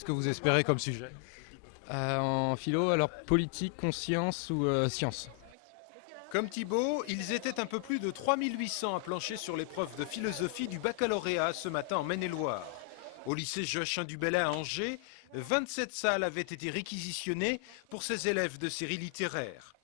Qu'est-ce que vous espérez comme sujet? En philo, alors politique, conscience ou science? Comme Thibaut, ils étaient un peu plus de 3800 à plancher sur l'épreuve de philosophie du baccalauréat ce matin en Maine-et-Loire. Au lycée Joachim du Bellay à Angers, 27 salles avaient été réquisitionnées pour ces élèves de série littéraire.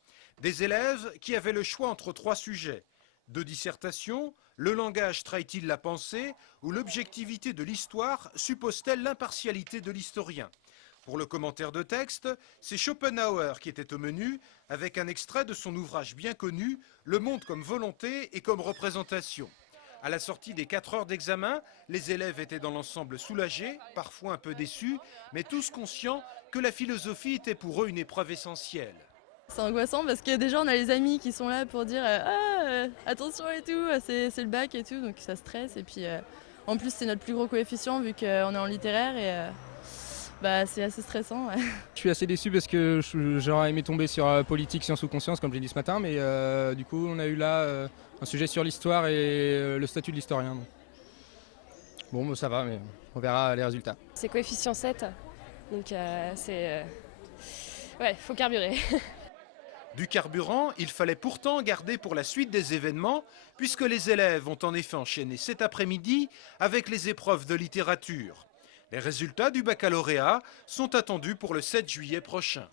Des élèves qui avaient le choix entre trois sujets. Deux dissertations, le langage trahit-il la pensée ou l'objectivité de l'histoire suppose-t-elle l'impartialité de l'historien? Pour le commentaire de texte, c'est Schopenhauer qui était au menu, avec un extrait de son ouvrage bien connu, Le monde comme volonté et comme représentation. À la sortie des 4 heures d'examen, les élèves étaient dans l'ensemble soulagés, parfois un peu déçus, mais tous conscients que la philosophie était pour eux une épreuve essentielle. C'est angoissant parce que déjà on a les amis qui sont là pour dire attention et tout, c'est le bac et tout, donc ça stresse. Et puis en plus c'est notre plus gros coefficient vu qu'on est en littéraire et c'est assez stressant. Ouais. Je suis assez déçu parce que j'aurais aimé tomber sur politique, science ou conscience, comme j'ai dit ce matin, mais du coup on a eu là un sujet sur l'histoire et le statut de l'historien. Donc. Bon, ça va, mais on verra les résultats. C'est coefficient 7, donc ouais, faut carburer. Du carburant, il fallait pourtant garder pour la suite des événements, puisque les élèves ont en effet enchaîné cet après-midi avec les épreuves de littérature. Les résultats du baccalauréat sont attendus pour le 7 juillet prochain.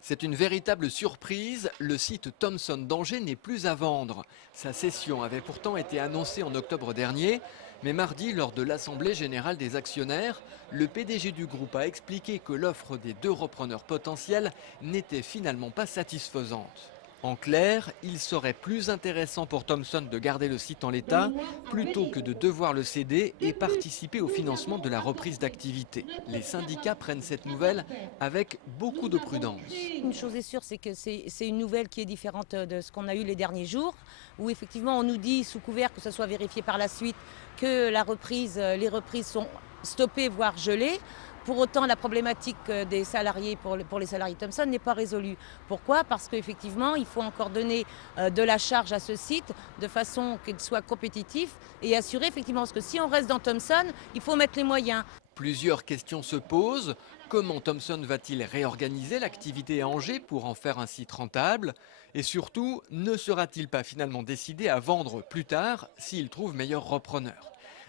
C'est une véritable surprise, le site Thomson d'Angers n'est plus à vendre. Sa cession avait pourtant été annoncée en octobre dernier, mais mardi, lors de l'Assemblée générale des actionnaires, le PDG du groupe a expliqué que l'offre des deux repreneurs potentiels n'était finalement pas satisfaisante. En clair, il serait plus intéressant pour Thomson de garder le site en l'état plutôt que de devoir le céder et participer au financement de la reprise d'activité. Les syndicats prennent cette nouvelle avec beaucoup de prudence. Une chose est sûre, c'est que c'est une nouvelle qui est différente de ce qu'on a eu les derniers jours, où effectivement on nous dit, sous couvert que ce soit vérifié par la suite, que les reprises sont stoppées, voire gelées. Pour autant, la problématique des salariés pour les salariés Thomson n'est pas résolue. Pourquoi? Parce qu'effectivement, il faut encore donner de la charge à ce site de façon qu'il soit compétitif et assurer effectivement, parce que si on reste dans Thomson, il faut mettre les moyens. Plusieurs questions se posent. Comment Thomson va-t-il réorganiser l'activité à Angers pour en faire un site rentable? Et surtout, ne sera-t-il pas finalement décidé à vendre plus tard s'il trouve meilleur repreneur?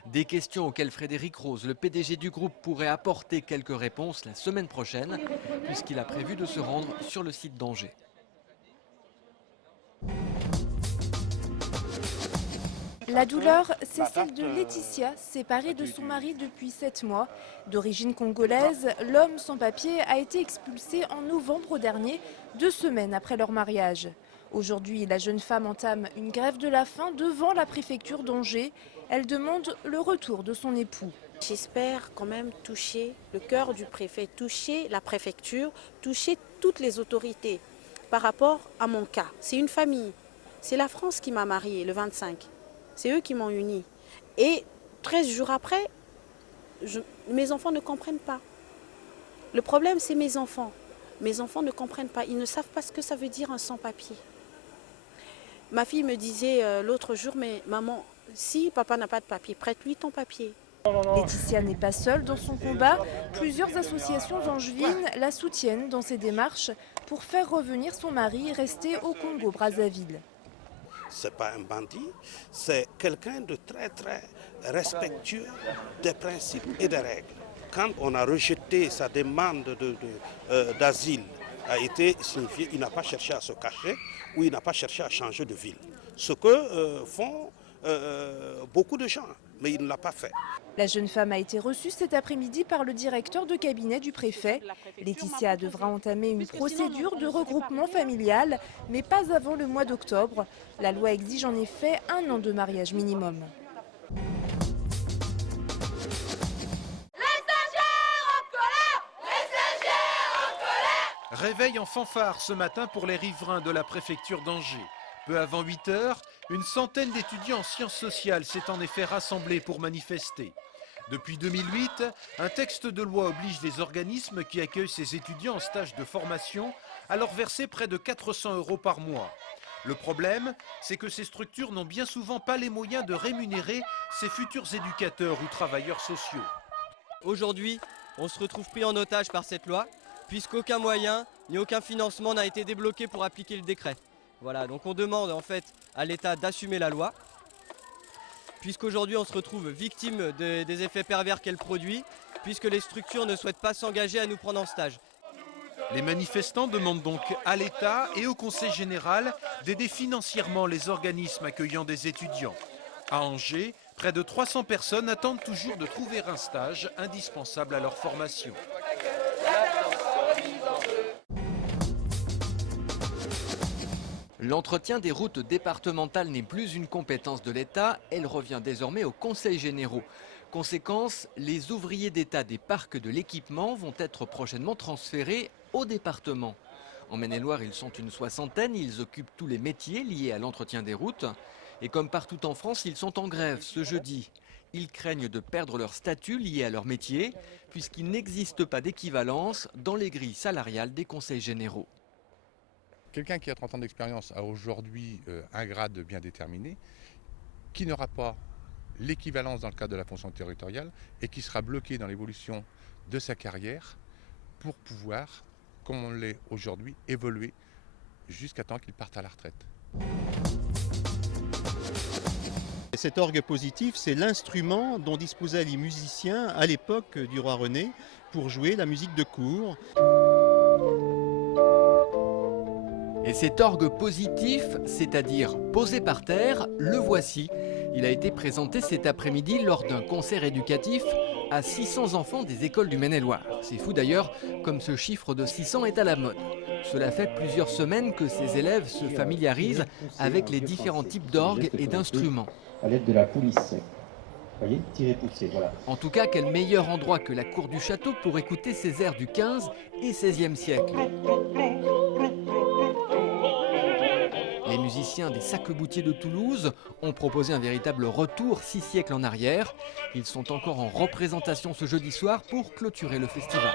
Des questions auxquelles Frédéric Rose, le PDG du groupe, pourrait apporter quelques réponses la semaine prochaine, puisqu'il a prévu de se rendre sur le site d'Angers. La douleur, c'est celle de Laetitia, séparée de son mari depuis 7 mois. D'origine congolaise, l'homme sans papier a été expulsé en novembre dernier, 2 semaines après leur mariage. Aujourd'hui, la jeune femme entame une grève de la faim devant la préfecture d'Angers. Elle demande le retour de son époux. J'espère quand même toucher le cœur du préfet, toucher la préfecture, toucher toutes les autorités par rapport à mon cas. C'est une famille. C'est la France qui m'a mariée le 25. C'est eux qui m'ont unie. Et 13 jours après, mes enfants ne comprennent pas. Le problème, c'est mes enfants. Mes enfants ne comprennent pas. Ils ne savent pas ce que ça veut dire un sans-papier. Ma fille me disait l'autre jour, mais maman, si papa n'a pas de papier, prête-lui ton papier. Laetitia n'est pas seule dans son combat. Plusieurs associations angevines la soutiennent dans ses démarches pour faire revenir son mari resté au Congo-Brazzaville. Ce n'est pas un bandit, c'est quelqu'un de très très respectueux des principes et des règles. Quand on a rejeté sa demande d'asile, a été signifié qu'il n'a pas cherché à se cacher ou il n'a pas cherché à changer de ville. Ce que font beaucoup de gens, mais il ne l'a pas fait. La jeune femme a été reçue cet après-midi par le directeur de cabinet du préfet. Laetitia devra entamer une procédure de regroupement familial, mais pas avant le mois d'octobre. La loi exige en effet 1 an de mariage minimum. Réveil en fanfare ce matin pour les riverains de la préfecture d'Angers. Peu avant 8 heures, une centaine d'étudiants en sciences sociales s'est en effet rassemblés pour manifester. Depuis 2008, un texte de loi oblige les organismes qui accueillent ces étudiants en stage de formation à leur verser près de 400 € par mois. Le problème, c'est que ces structures n'ont bien souvent pas les moyens de rémunérer ces futurs éducateurs ou travailleurs sociaux. Aujourd'hui, on se retrouve pris en otage par cette loi, puisqu'aucun moyen ni aucun financement n'a été débloqué pour appliquer le décret. Voilà, donc on demande en fait à l'État d'assumer la loi, puisqu'aujourd'hui on se retrouve victime des effets pervers qu'elle produit, puisque les structures ne souhaitent pas s'engager à nous prendre en stage. Les manifestants demandent donc à l'État et au Conseil général d'aider financièrement les organismes accueillant des étudiants. À Angers, près de 300 personnes attendent toujours de trouver un stage indispensable à leur formation. L'entretien des routes départementales n'est plus une compétence de l'État, elle revient désormais aux conseils généraux. Conséquence, les ouvriers d'État des parcs de l'équipement vont être prochainement transférés au département. En Maine-et-Loire, ils sont une soixantaine, ils occupent tous les métiers liés à l'entretien des routes. Et comme partout en France, ils sont en grève ce jeudi. Ils craignent de perdre leur statut lié à leur métier, puisqu'il n'existe pas d'équivalence dans les grilles salariales des conseils généraux. Quelqu'un qui a 30 ans d'expérience a aujourd'hui un grade bien déterminé, qui n'aura pas l'équivalence dans le cadre de la fonction territoriale et qui sera bloqué dans l'évolution de sa carrière pour pouvoir, comme on l'est aujourd'hui, évoluer jusqu'à temps qu'il parte à la retraite. Cet orgue positif, c'est l'instrument dont disposaient les musiciens à l'époque du roi René pour jouer la musique de cour. Et cet orgue positif, c'est-à-dire posé par terre, le voici. Il a été présenté cet après-midi lors d'un concert éducatif à 600 enfants des écoles du Maine-et-Loire. C'est fou d'ailleurs, comme ce chiffre de 600 est à la mode. Cela fait plusieurs semaines que ces élèves se familiarisent avec les différents types d'orgues et d'instruments. À l'aide de la coulisse. Vous voyez, tirer, pousser, voilà. En tout cas, quel meilleur endroit que la cour du château pour écouter ces airs du 15 et 16e siècle. Les musiciens des Sacqueboutiers de Toulouse ont proposé un véritable retour 6 siècles en arrière. Ils sont encore en représentation ce jeudi soir pour clôturer le festival.